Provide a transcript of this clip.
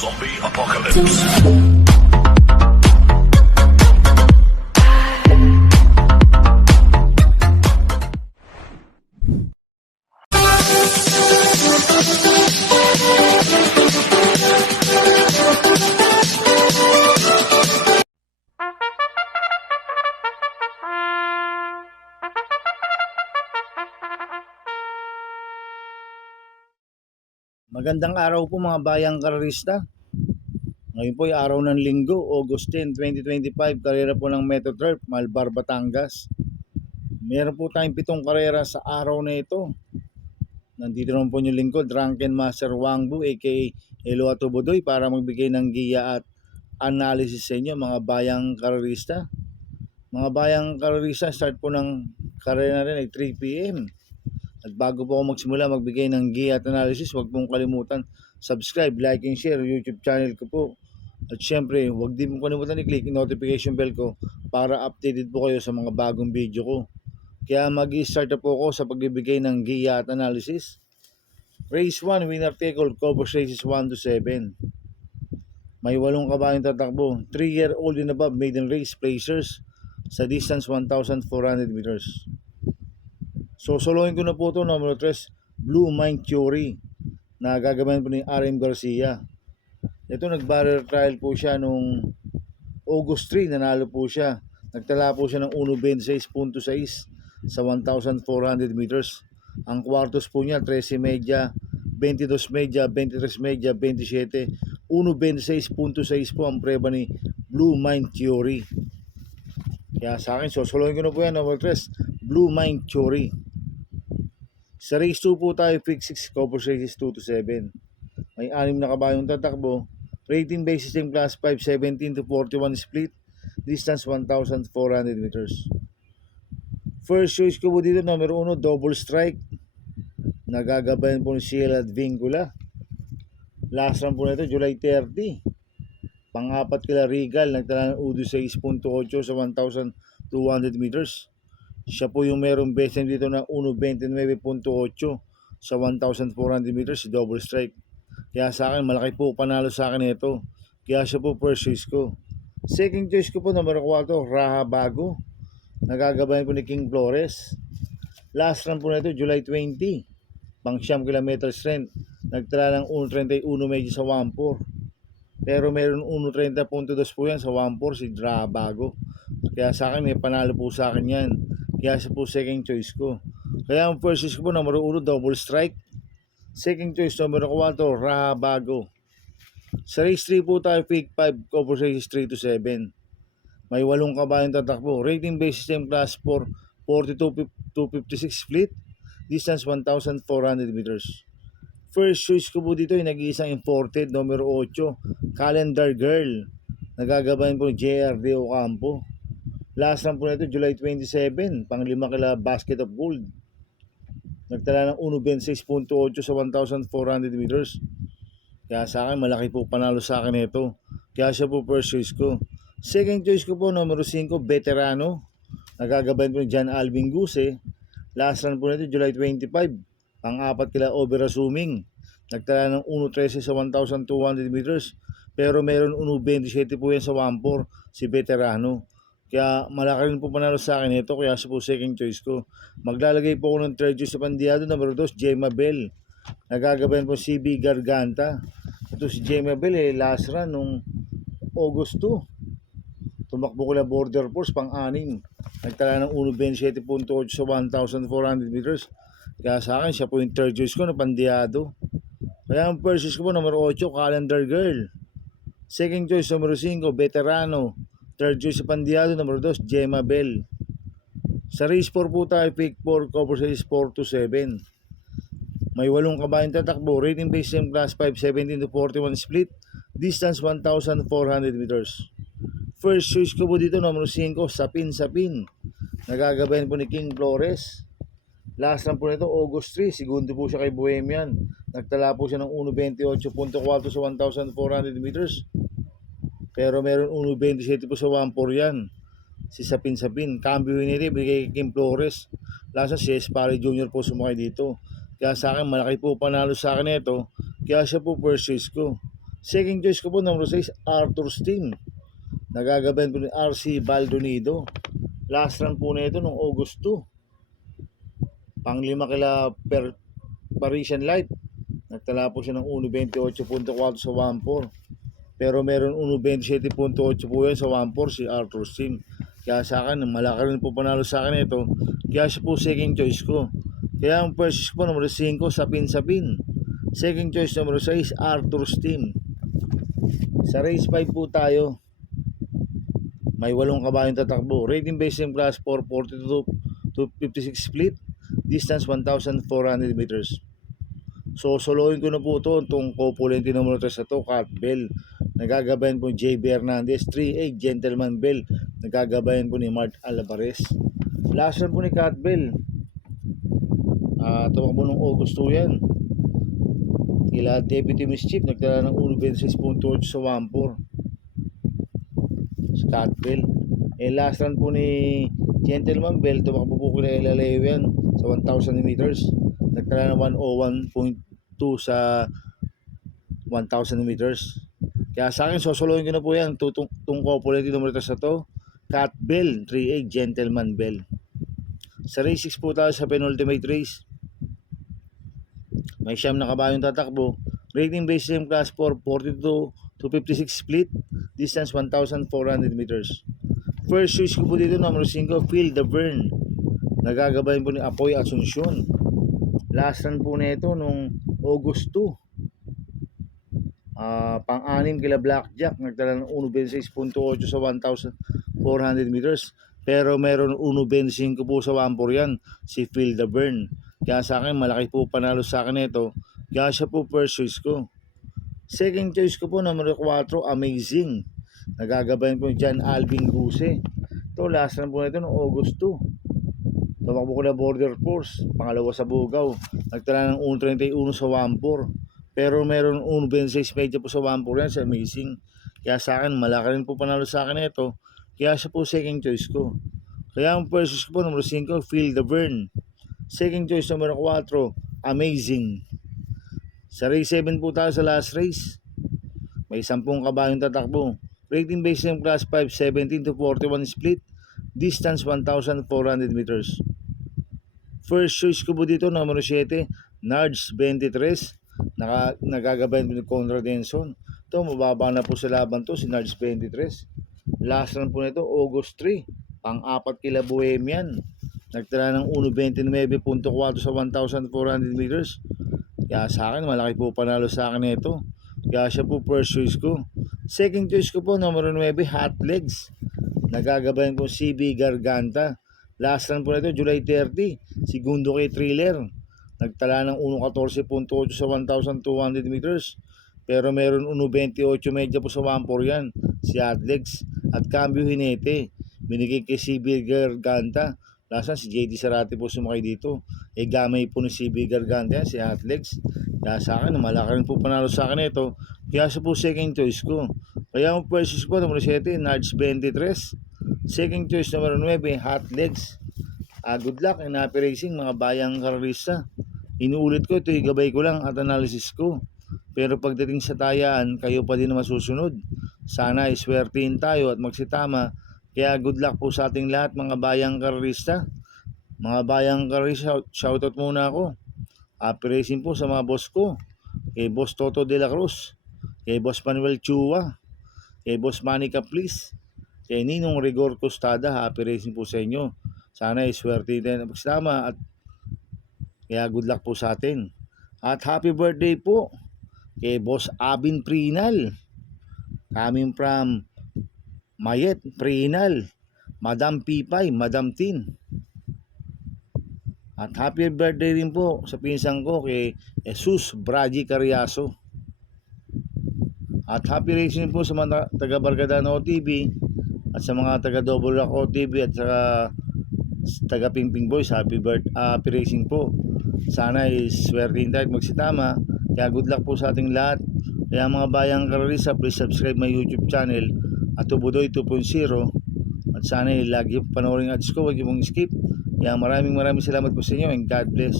Zombie Apocalypse. Magandang araw po mga bayang karerista. Ngayon po ay araw ng Linggo, August 10, 2025. Karera po ng Metro Turf, Malbar, Batangas. Meron po tayong 7 karera sa araw na ito. Nandito naman po yung lingkod, Drunken Master Wangbu aka Elo Atubodoy, para magbigay ng giya at analysis sa inyo mga bayang karerista. Mga bayang karerista, start po ng karera na rin ay 3 PM. At bago po ako magsimula magbigay ng giya at analysis, huwag pong kalimutan subscribe, like, and share YouTube channel ko po. At syempre, huwag din pong kalimutan i-click yung notification bell ko para updated po kayo sa mga bagong video ko. Kaya mag-i-start na po ako sa pagbibigay ng giya at analysis. Race 1, winner take all, covers races 1 to 7. May 8 kabayong tatakbo. 3-year-old and above maiden race placers sa distance 1,400 meters. So solohin ko na po ito, number 3, Blue Mind Theory, na gagawin po ni RM Garcia. Ito nag-barrier trial po siya nung August 3, nanalo po siya. Nagtala po siya ng 1.26.6 sa 1,400 meters. Ang kwartos po niya 13 media, 22 media, 23 media, 27, 1.26.6 po ang preba ni Blue Mind Theory. Kaya sa akin, solohin ko na po yan, number 3, Blue Mind Theory. Sa race 2 po tayo, pick 6, covers races 2 to 7. May 6 na kabayong tatakbo. Rating basis in class 5, 17 to 41 split. Distance 1,400 meters. First choice ko po dito, number 1, Double Strike. Nagagabayan po ni Ciela Advincula. Last run po nito, July 30. Pang-apat kila Regal, nagtala ng UDO 6.8 sa 1,200 meters. Siya po yung merong best time dito na 1.29.8 sa 1,400 meters, si Double Strike. Kaya sa akin, malaki po panalo sa akin ito. Kaya siya po first choice ko. Second choice ko po, number 4, Raha Bago. Nagagabayan po ni King Flores. Last run po nito, July 20. Pang-siyam kilometer strength. Nagtala ng 1.31 medyo sa 1.4. Pero meron 1.30.2 po yan sa 1.4, si Raha Bago. Kaya sa akin, may panalo po sa akin yan. Kaya siya po second choice ko. Kaya ang first choice ko po, number 1, Double Strike. Second choice, number 4, Raha Bago. Sa race 3 po tayo, pick 5, cover races 3 to 7. May 8 kabayong tatakbo. Rating basis time class 4, 42 to 56 split. Distance 1,400 meters. First choice ko po dito ay nag-iisang imported, number 8, Calendar Girl. Nagagabayan po ni JRD Ocampo. Last run po nito, July 27, pang-5 kila Basket of Gold. Nagtala ng 1.26.8 sa 1,400 meters. Kaya sa akin, malaki po panalo sa akin ito. Kaya siya po first choice ko. Second choice ko po, number 5, Veterano. Nagagabayan po ni John Alvin Guse. Last run po nito, July 25, pang-4 kila Over-Assuming. Nagtala ng 1.13 sa 1,200 meters. Pero meron 1.27 po yan sa 1.4, si Veterano. Kaya malaki rin po panalo sa akin ito, kaya siya po second choice ko. Maglalagay po ako ng third choice sa pandiado, number 2, Gemma Bell. Nagagabayan po CB Garganta. Ito si Gemma Bell last run nung August 2. Tumakbo ko na Border Force pang-6. Nagtala ng 1.27.8 sa 1,400 meters. Kaya sa akin, siya po yung third choice ko na pandiado. Kaya ang first choice ko po, number 8, Calendar Girl. Second choice, number 5, Veterano. Third choice sa pandiado, number 2, Gemma Bell. Sa race 4 po tayo, pick 4, cover race 4 to 7. May 8 kabayong tatakbo. Rating base time class 5, 17 to 41 split. Distance 1,400 meters. First choice ko po dito, number 5, Sapin Sapin. Nagagabayan po ni King Flores. Last run po nito, August 3. Segundo po siya kay Bohemian. Nagtala po siya ng 1.28.4 sa 1,400 meters. Pero meron 1.27 po sa 1.4 yan. Si Sapin Sapin. Cambio hinili, bigay kay Kim Flores. Lasa si Espari Jr. po sumakay dito. Kaya sa akin, malaki po panalo sa akin ito. Kaya siya po first choice ko. Second choice ko po, number 6, Arthur's Team. Nagagabayan po ni RC Baldonido. Last run po na ito noong August 2. Panglima kila Parisian Light. Nagtala po siya ng 1.28.4 sa 1.4. Pero meron 1.27.8 po yan sa 1.4 si Arthur's Team. Kaya sa akin, malaki rin po panalo sa akin ito. Kaya siya po second choice ko. Kaya ang first choice po, number 5, sapin-sapin. Second choice, number 6, Arthur's Team. Sa race 5 po tayo. May 8 kabayong tatakbo. Rating based in class 442 to 56 split. Distance 1,400 meters. So, soloin ko na po ito. Itong Copulente numero 3 na ito, Cat Bell. Nagagabayan po ni JB Hernandez. 3-8, Gentleman Bell. Nagagabayan po ni Mart Alvarez. Last run po ni Cat Bell. Tawag po nung August 2 yan. Kila Deputy Mischief. Nagtala ng 1.26.8 sa 1.4. Si Cat Bell. Last run po ni Gentleman Bell. Tumakbo po kila Elaleo yan sa 1,000 meters. Nagtala ng 101.2 sa 1,000 meters. Kaya sa akin, sosoloin ko na po yan. Itong Copulente numero 3 na to, Cat Bell, 3-8, Gentleman Bell. Sa race 6 po tayo sa penultimate race. May 9 na kabayong tatakbo. Rating based in class 4, 42 to 56 split. Distance 1,400 meters. First choice ko po dito, number 5, Phil the Burn. Nagagabayan po ni Apoy Asuncion. Last run po na ito nung August 2. Pang-anim kila Blackjack. Nagtala ng 1.6.8 sa 1,400 meters. Pero meron 1.25 po sa 1.4 yan. Si Phil the Burn. Kaya sa akin, malaki po panalo sa akin ito. Kaya siya po first choice ko. Second choice ko po, number 4, Amazing. Nagagabayan po ni John Alvin Guse. Ito, last run po na ito noong August 2. Tumakbo ko na Border Force. Pangalawa sa Bugaw. Nagtala ng 1.31 sa 1.4. Pero meron 1.26 medyo po sa 1.4 yan sa Amazing. Kaya sa akin, malaki rin po panalo sa akin ito. Kaya siya po second choice ko. Kaya ang first choice ko po, number 5, Phil the Burn. Second choice, number 4, Amazing. Sa race 7 po tayo sa last race. May 10 kabayong tatakbo. Rating based in class 5, 17 to 41 split. Distance 1,400 meters. First choice ko po dito, number 7, Nards 23. Nagagabayan po ni Conrad Denson. Ito, mababa na po sa laban to, si Nards 23. Last run po nito, August 3. Pang-4 kila Bohemian. Nagtala ng 1.29.4 sa 1,400 meters. Kaya sa akin, malaki po panalo sa akin ito. Kaya siya po first choice ko. Second choice ko po, number 9, Hot Legs. Nagagabayan po CB Garganta. Last run po nito, July 30. Segundo kay Thriller. Nagtala ng 1.14.8 sa 1,200 meters. Pero meron 1.28 medya po sa 1.4 yan. Si Hot Legs. At Cambio Hinete. Binigay kay CB Garganta. Last si JD Sarate po sumakay dito. Gamay po ni CB Garganta yan, si Hot Legs. Kaya sa akin, malaki rin po panalo sa akin ito. Kaya siya po second choice ko. Kaya ang first choice ko, number 7, Nards 23. Second choice, number 9, Hot Legs. Good luck in happy racing, mga bayang karalista. Inuulit ko, ito gabay ko lang at analysis ko. Pero pagdating sa tayaan, kayo pa din na masusunod. Sana iswertihin tayo at magsitama. Kaya good luck po sa ating lahat, mga bayang karalista. Mga bayang karalista, shoutout muna ako. Happy racing po sa mga boss ko. Kay Boss Toto de la Cruz. Kay Boss Manuel Chua. Kay Boss Manny Caplis. Kay Ninong Rigor Costada. Happy racing po sa inyo. Sana iswerte din ang pagsama. At kaya good luck po sa atin. At happy birthday po kay Boss Abin Prinal. Coming from Mayet Prinal. Madam Pipay, Madam Tin. At happy birthday rin po sa pinsan ko kay Jesus Braji Cariaso. At happy racing po sa mga taga Bargadana OTV at sa mga taga Double Rock OTV at saka taga Pingping Boys. Happy racing po. Sana iswertihin tayo at magsitama. Kaya good luck po sa ating lahat. Kaya mga bayang karalista, please subscribe my YouTube channel at Tubudoy 2.0. At sana lagi panoorin ads ko, huwag yung skip. Kaya maraming salamat po sa inyo and God bless.